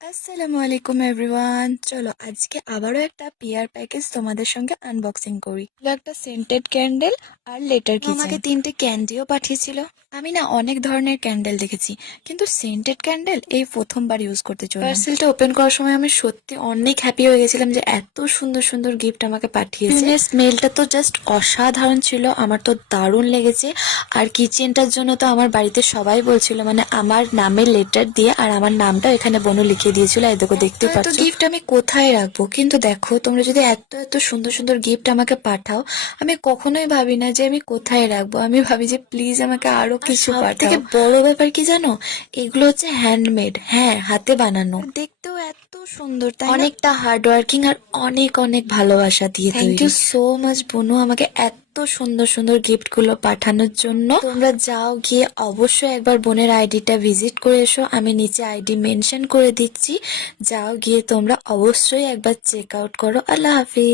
আসসালামু আলাইকুম এভরিওয়ান। চলো আজকে আবারও একটা পিয়ার প্যাকেজ তোমাদের সঙ্গে আনবক্সিং করি। একটা সেন্টেড ক্যান্ডেল আর লেটার কিচেন। আমাকে 3টে ক্যান্ডিও পাঠিয়েছিল। আমি না অনেক ধরনের ক্যান্ডেল দেখেছি, কিন্তু সেন্টেড ক্যান্ডেল এই প্রথমবার ইউজ করতে চললাম। পার্সেলটা ওপেন করার সময় আমি সত্যি অনেক হ্যাপি হয়ে গেছিলাম যে এত সুন্দর সুন্দর গিফট আমাকে পাঠিয়েছে। স্মেলটা তো জাস্ট অসাধারণ ছিল, আমার তো দারুণ লেগেছে। আর কিচেনটার জন্য তো আমার বাড়িতে সবাই বলছিল, মানে আমার নামের লেটার দিয়ে আর আমার নামটা এখানে বনু লিখে দিয়েছিল। এই দেখো, দেখতে পাচ্ছ। গিফট আমি কোথায় রাখবো? কিন্তু দেখো, তোমরা যদি এত এত সুন্দর সুন্দর গিফট আমাকে পাঠাও, আমি কখনোই ভাবি না যে আমি কোথায় রাখবো। আমি ভাবি যে প্লিজ আমাকে আরো কিছু পাঠাও। থেকে বড় ব্যাপার কি জানো, এগুলো হচ্ছে হ্যান্ডমেড, হ্যাঁ হাতে বানানো। দেখতেও এত সুন্দর, তাই না? অনেকটা হার্ড ওয়ার্কিং আর অনেক অনেক ভালোবাসা দিয়ে। থ্যাংক ইউ সো মাচ বনু, আমাকে এত সুন্দর সুন্দর গিফট গুলো পাঠানোর জন্য। তোমরা যাও, গিয়ে অবশ্যই একবার বোনের আইডিটা ভিজিট করে এসো। আমি নিচে আইডি মেনশন করে দিচ্ছি, যাও গিয়ে তোমরা অবশ্যই একবার চেক আউট করো। আল্লাহ হাফিজ।